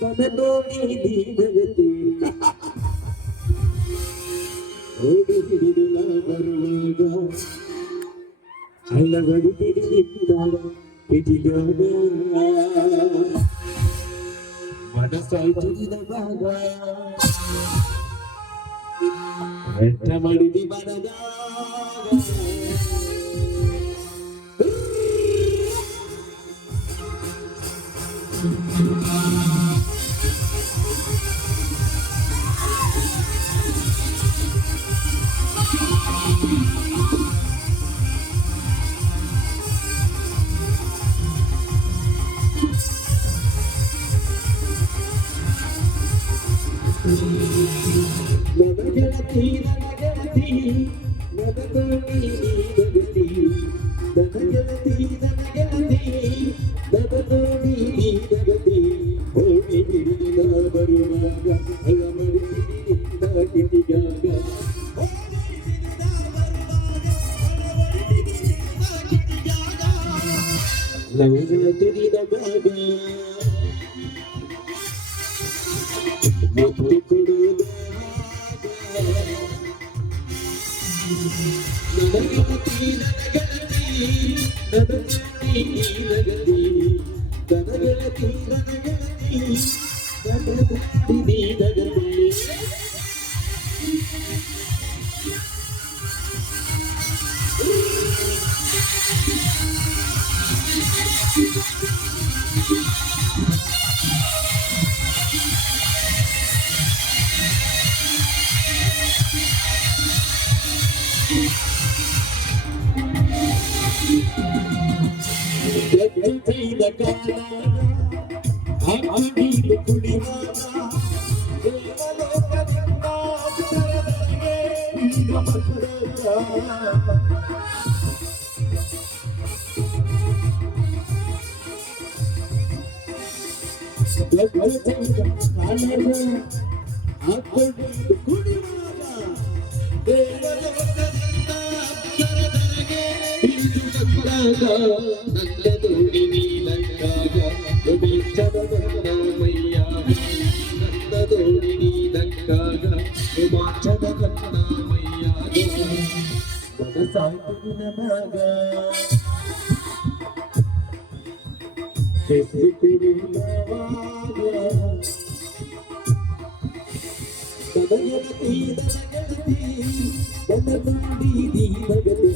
ಮನದೋಡಿ ನೀನಗತಿ ಓಡಿ ಹಿಡಿದಲ ಬರುವಾಗ ಅಲ್ಲವಡಿದಿರಿ ನಿಂತಾಳ ಪಿಟಿಗಾಗ ಮನಸಾಯ್ತು ಭಾಗ ವೆಟ್ಟ ಮಾಡಿದಿ ಮನದಾಗ ನನಗೆಳತಿ ನನಗೆಳತಿ ನಗದೋಡಿ ನೀನಗತಿ ನನಗೆಳತಿ ನನಗೆಳತಿ ನಗದೋಡಿ ನೀನಗತಿ ಹೋಗಿ ಹಿಡಿದ ಬರುವಾಗ ಅಳವಡಿಸಿದ ಕಿಟಿಗಾಗ ಲವಗಳ ತುರಿದ ಭಾಗ ಮುತ್ತು ಕೊಡುವಾಗ ನನಗೆಳತಿ ನನಗೆಳತಿ ನಗದೋಡಿ ನೀನಗತಿ ನನಗೆಳತಿ ನನಗೆಳತಿ ನಗದೋಡಿ ನೀನಗತಿ ಜಗತ್ತಿನ ಕಾಲ ಹಾಡಿದ ಕುಡಿವಾಗ ದೇವಲೋಕದಿಂದ ಅಕ್ಷರದೊಳಗೆ ಈಗ ಬಂದಾಗ ಜಗತ್ತಿನ ಕಾಲ ಹಾಡಿದ ಕುಡಿವಾಗ ದೇವಲೋಕದಿಂದ ಅಕ್ಷರದೊಳಗೆ ಈಗ ಬಂದಾಗ ನನ್ನದೋಡಿ ನೀನಕ್ಕಾಗ ಉಮೇಶದ ಕನ್ನಮಯ್ಯಾಗ ನನ್ನದೋಡಿ ನೀನಕ್ಕಾಗ ಉಮಾಚದ ಕನ್ನಮಯ್ಯಾಗ ಮನಸಾಯ್ತು ನನಾಗ ಹೆಸರುವಾಗ ನನಗೆಳತಿ ನನಗೆಳತಿ ನನ್ನದೋಡಿ ನೀನಗತಿ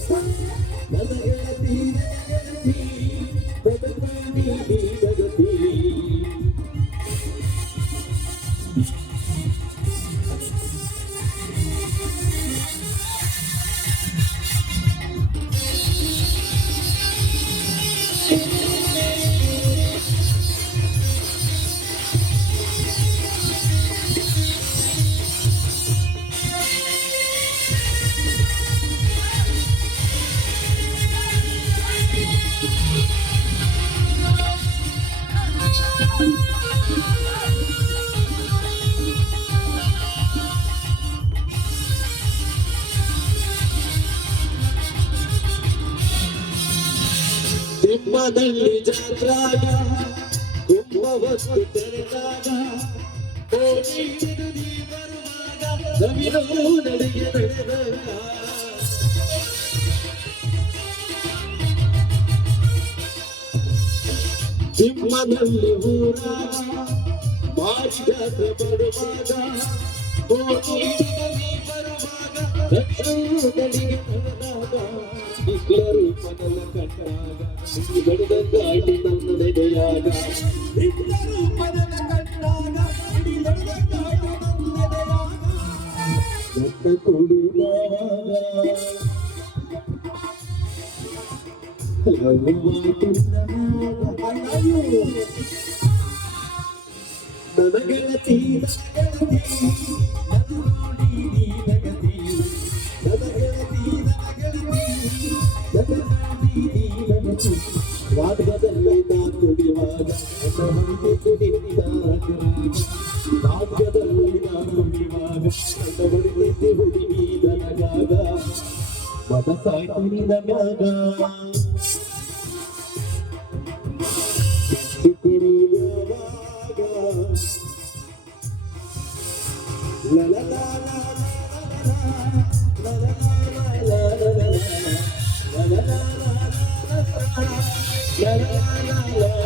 ನನಗೆಳತಿ ನನಗೆಳತಿ ನನ್ನದೋಡಿ ನೀನಗತಿ ತಿಮ್ಮದಲ್ಲಿ ಜಾತ್ರಾಗ ಕುಂಭವಸ್ತು ತೆರೆದಾಗ ಓಡಿ ಹಿಡಿದಿ ಬರುವಾಗ ರವಿನೂ ನಡಿಗೆ ನಡೆದಾಗ ತಿಮ್ಮದಲ್ಲಿ ಊರಾಗ ಮಾರಿ ಜಾತ್ರೆ ಬರುವಾಗ ಓಡಿ ಹಿಡಿದಿ ಬರುವಾಗ ರವಿನೂ ನಡಿಗೆ ನಡೆದಾಗ ಇಬ್ಬರು ಮನಲ ಕಂಡಾಗ ಹಿಡಿದಗಾಡಿ ನನ್ನ ನೆಡೆಯಾಗ ಇಬ್ಬರು ಮನಲ ಕಂಡಾಗ ಹಿಡಿದಗಾಡಿ ನನ್ನ ನೆಡೆಯಾಗ ನನ್ನ ಕೊಡುವಾಗ ನನಗೆಳತಿ ನನಗೆಳತಿ ನನ್ನದೋಡಿ ನೀನಗತಿ ನನಗೆಳತಿ ನನಗೆಳತಿ ನನ್ನದೋಡಿ ನೀನಗತಿ ರಾಗದಲ್ಲಿ ನಾ ಕುಡಿಯುವಾಗ ನನ್ನವರಿಗೆ ಕುಡಿಯುವಾಗ ರಾಗದಲ್ಲಿ ನಾ ಕುಡಿಯುವಾಗ ನನ್ನವರಿಗೆ ಹುಡುಗಿ ನನಗಾಗ ಮನಸಾಯ್ತು ನಿನಗಾಗ ಕುಡಿಯುವಾಗ la la la la la la la la la la la la la la la la la la la